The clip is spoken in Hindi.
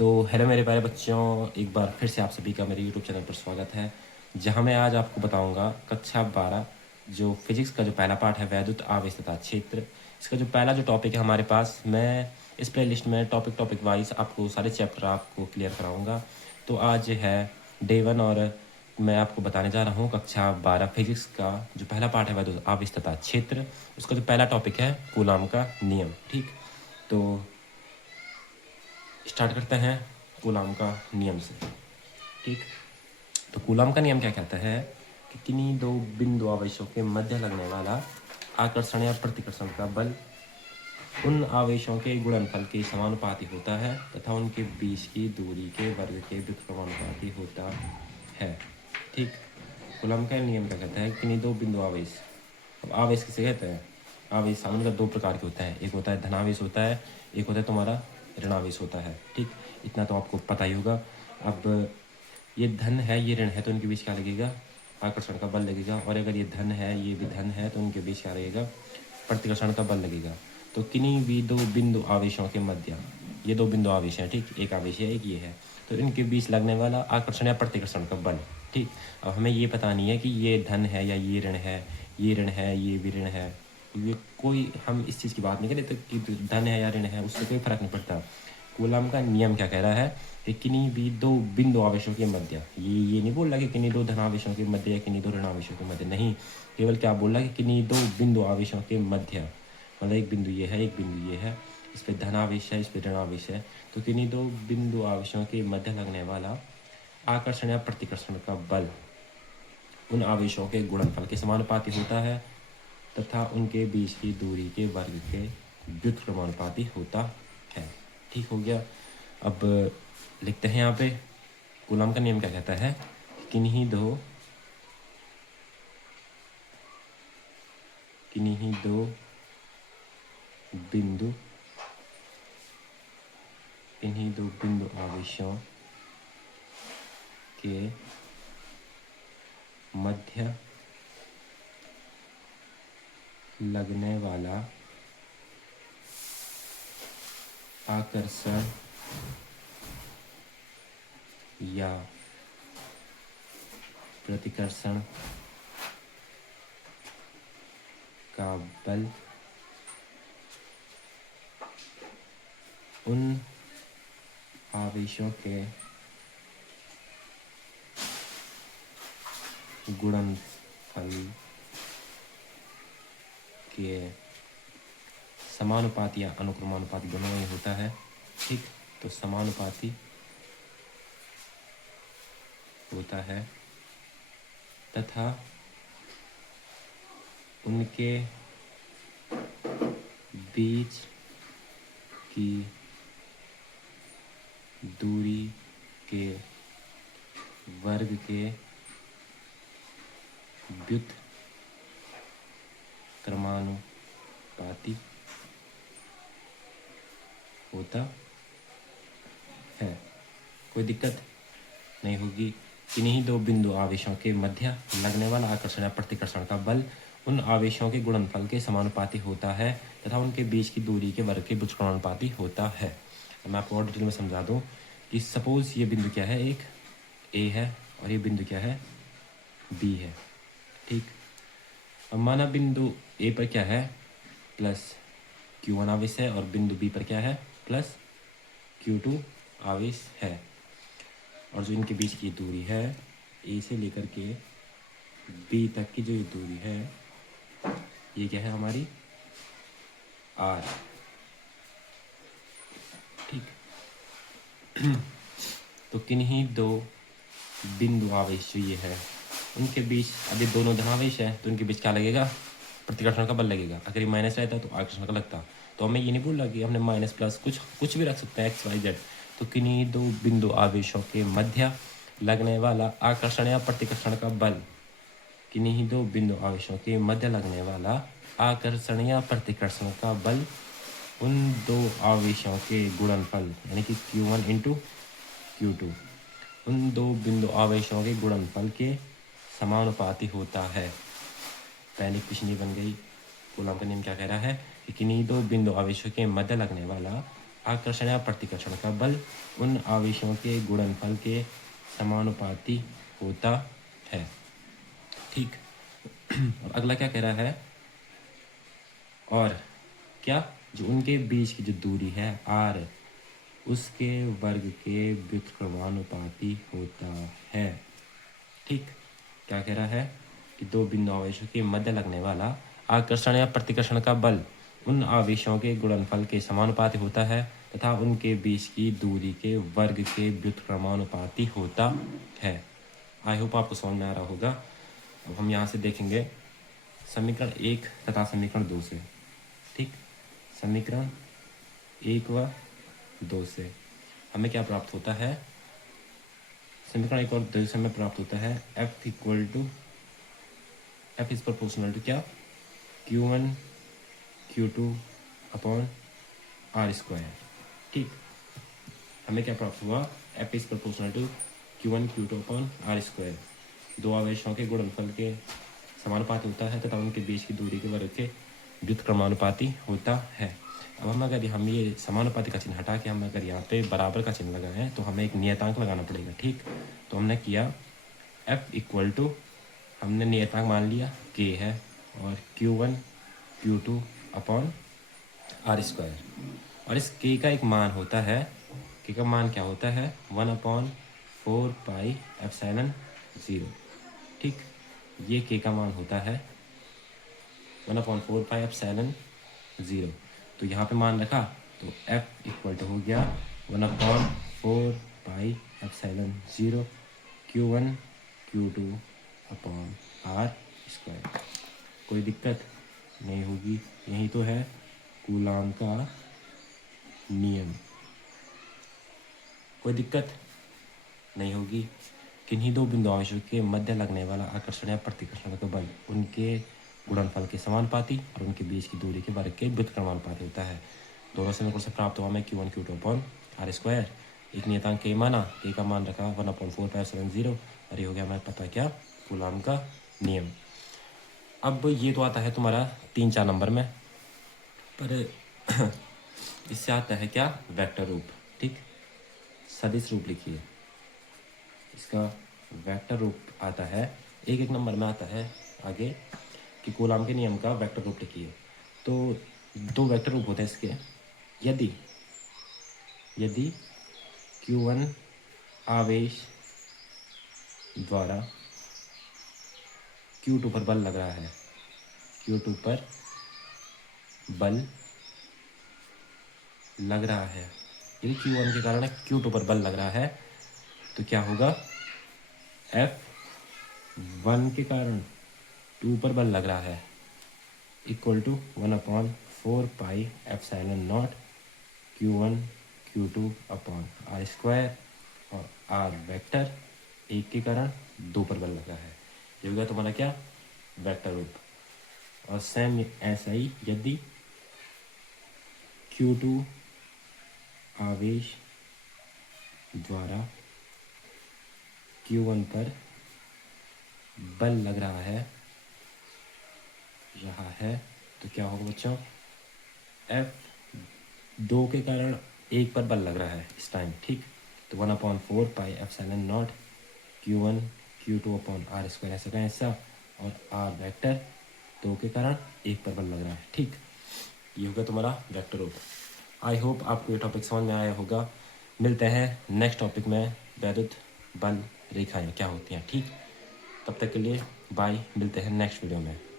तो हेलो मेरे प्यारे बच्चों, एक बार फिर से आप सभी का मेरे यूट्यूब चैनल पर स्वागत है, जहां मैं आज आपको बताऊंगा कक्षा 12 जो फिजिक्स का जो पहला पार्ट है वैद्युत आवेश तथा क्षेत्र। इसका जो पहला जो टॉपिक है हमारे पास, मैं इस प्ले लिस्ट में टॉपिक वाइज आपको सारे चैप्टर आपको क्लियर कराऊंगा। तो आज है डे 1 और मैं आपको बताने जा रहा हूँ कक्षा 12 फिजिक्स का जो पहला पार्ट है वैद्युत आवेश तथा क्षेत्र। उसका जो पहला टॉपिक है कूलाम का नियम। ठीक, तो स्टार्ट करते हैं कूलाम का नियम से। ठीक, तो कूलाम का नियम क्या कहता है कि किन्हीं दो बिंदु आवेशों के मध्य लगने वाला आकर्षण या प्रतिकर्षण का बल उन आवेशों के गुणनफल के समानुपाती होता है तथा उनके बीच की दूरी के वर्ग के व्युत्क्रमानुपाती होता है। ठीक, कूलाम का नियम क्या कहता है, किन्हीं दो बिंदु आवेश। अब आवेश किसे कहते हैं? आवेश सामान्यतः दो प्रकार के होते हैं, एक होता है धनावेश होता है, एक होता है तुम्हारा ऋणावेश होता है। ठीक, इतना तो आपको पता ही होगा। अब ये धन है ये ऋण है तो उनके बीच क्या लगेगा? आकर्षण का बल लगेगा। और अगर ये धन है ये भी धन है तो उनके बीच क्या लगेगा? प्रतिकर्षण का बल लगेगा। तो किन्हीं भी दो बिंदु आवेशों के मध्य, ये दो बिंदु आवेश हैं, ठीक, एक आवेश है एक ये है, तो इनके बीच लगने वाला आकर्षण या प्रतिकर्षण का बल। ठीक, अब हमें ये पता नहीं है कि ये धन है या ये ऋण है, ये ऋण है ये भी ऋण है, ये कोई, हम इस चीज़ की बात नहीं करें तो कि धन है या ऋण है, उससे कोई फर्क नहीं पड़ता। कूलाम का नियम क्या कह रहा है कि किन्हीं भी दो बिंदु आवेशों के मध्य, ये नहीं बोल रहा कि किन्हीं दो धनावेशों के मध्य या किन्हीं दो ऋणावेशों के मध्य, नहीं, केवल क्या बोल रहा है कि किन्हीं दो बिंदु आवेशों के मध्य, मतलब एक बिंदु ये है एक बिंदु ये है, इस पर धनावेश है इस पर ऋणावेश है, तो किन्हीं दो बिंदु आवेशों के मध्य लगने वाला आकर्षण या प्रतिकर्षण का बल उन आवेशों के गुणनफल के समानुपाती होता है तथा उनके बीच की दूरी के वर्ग के व्युत्क्रमानुपाती होता है। ठीक हो गया। अब लिखते हैं यहाँ पे कूलाम का नियम क्या कहता है, किन्हीं दो बिंदु आवेशों के मध्य लगने वाला आकर्षण या प्रतिकर्षण का बल उन आवेशों के गुणनफल के समानुपाती या अनुक्रमानुपाती दोनों में होता है। ठीक, तो समानुपाती होता है तथा उनके बीच की दूरी के वर्ग के व्युत्क्रमानुपाती होता है। कोई दिक्कत नहीं होगी। किन्हीं दो बिंदु आवेशों के मध्य लगने वाला आकर्षण या प्रतिकर्षण का बल उन आवेशों के गुणनफल के समानुपाती होता है तथा उनके बीच की दूरी के वर्ग के व्युत्क्रमानुपाती होता है। अब मैं आपको और डिटेल में समझा दूं कि सपोज ये बिंदु क्या है, एक ए है और ये बिंदु क्या है, बी है। ठीक, अब माना बिंदु ए पर क्या है, प्लस Q1 आवेश है और बिंदु बी पर क्या है, प्लस Q2 आवेश है, और जो इनके बीच की दूरी है ए से लेकर के बी तक की जो ये दूरी है ये क्या है हमारी, आर। ठीक, तो किन्हीं दो बिंदु आवेश जो ये है उनके बीच, अभी दोनों धनावेश है तो उनके बीच क्या लगेगा, प्रतिकर्षण का बल लगेगा। अगर ये माइनस रहता तो आकर्षण का लगता। तो हमें ये नहीं बोल रहा कि हमने माइनस प्लस कुछ भी रख सकते हैं, XYZ। तो किन्हीं दो बिंदु आवेशों के मध्य लगने वाला आकर्षण या प्रतिकर्षण का बल, किन्हीं दो बिंदु आवेशों के मध्य लगने वाला आकर्षण या प्रतिकर्षण का बल उन दो आवेशों के गुणनफल यानी कि Q1 इंटू Q2, उन दो बिंदु आवेशों के गुणनफल के समानुपाती होता है। पहली इक्वेशन ये बन गई। कूलाम का नियम क्या कह रहा है कि किन्हीं दो बिंदु आवेशों के मध्य लगने वाला आकर्षण या प्रतिकर्षण का बल उन आवेशों के गुणनफल के समानुपाती होता है। ठीक। और अगला क्या कह रहा है, और क्या, जो उनके बीच की जो दूरी है r उसके वर्ग के व्युत्क्रमानुपाती होता है। ठीक। क्या कह रहा है कि दो बिंदु आवेशों के मध्य लगने वाला आकर्षण या प्रतिकर्षण का बल उन आवेशों के गुणनफल के समानुपाती होता है तथा उनके बीच की दूरी के वर्ग के व्युत्क्रमानुपाती होता है। आई होप आपको समझ में आ रहा होगा। अब हम यहाँ से देखेंगे समीकरण 1 तथा समीकरण 2 से। ठीक। समीकरण 1 व 2 से हमें क्या प्राप्त होता है, समीकरण 1 और 2 से हमें प्राप्त होता है F इज प्रोपोर्शनल टू क्या, Q1 Q2 upon R square. ठीक। हमें क्या प्राप्त हुआ, F is proportional to Q1 Q2 upon R square. दो आवेशों के गुणनफल के समानुपाती होता है तथा उनके बीच की दूरी के वर्ग के व्युत्क्रमानुपाती होता है। अब हम ये समानुपाती का चिन्ह हटा के हम अगर यहाँ पे बराबर का चिन्ह लगाएं तो हमें एक नियतांक लगाना पड़ेगा। ठीक। तो हमने किया F इक्वल टू, हमने नियतांक मान लिया K है और Q1 Q2 upon R square. और इस K का एक मान होता है, K का मान क्या होता है, 1/4πε0। ठीक। ये K का मान होता है 1/4πε0। तो यहाँ पे मान रखा तो F इक्वल टू हो गया 1/4πε0 Q1 Q2 upon R square. कोई दिक्कत नहीं होगी। यही तो है कूलाम का नियम। कोई दिक्कत नहीं होगी। किन्हीं दो बिंदु आवेशों के मध्य लगने वाला आकर्षण या प्रतिकर्षण का बल उनके गुणनफल के समानुपाती और उनके बीच की दूरी के वर्ग के व्युत्क्रमानुपाती होता है। दोनों समीकरण से प्राप्त हुआ हमें Q1 Q2 upon R square. एक नियतांक K माना, K का मान रखा 1/4πε0 और ये हो गया हमें पता क्या, कूलाम का नियम। अब ये तो आता है तुम्हारा 3-4 नंबर में, पर इससे आता है क्या, वेक्टर रूप। ठीक। सदिश रूप लिखिए, इसका वेक्टर रूप आता है, एक नंबर में आता है आगे कि कूलाम के नियम का वेक्टर रूप लिखिए। तो दो वेक्टर रूप होते हैं इसके। यदि Q1 आवेश द्वारा Q2 पर बल लग रहा है, Q2 पर बल लग रहा है, यदि Q1 के कारण Q2 पर बल लग रहा है तो क्या होगा, F1 के कारण 2 पर बल लग रहा है equal to 1/4πε0 Q1 Q2 upon R square और R वेक्टर 1 के कारण 2 पर बल लग रहा है। ये होगा तुम्हारा क्या, वेक्टर रूप। और सेम ऐसा ही यदि Q2 आवेश द्वारा Q1 पर बल लग रहा है तो क्या होगा बच्चों, F2 के कारण 1 पर बल लग रहा है इस टाइम। ठीक। तो 1/4πε0 Q1 Q2 upon R square ऐसा का ऐसा और R वेक्टर 2 के कारण 1 पर बल लग रहा है। ठीक। ये होगा तुम्हारा वेक्टर रूप। आई होप आपको ये टॉपिक समझ में आया होगा। मिलते हैं नेक्स्ट टॉपिक में, वैद्युत बल रेखाएं क्या होती हैं। ठीक। तब तक के लिए बाय, मिलते हैं नेक्स्ट वीडियो में।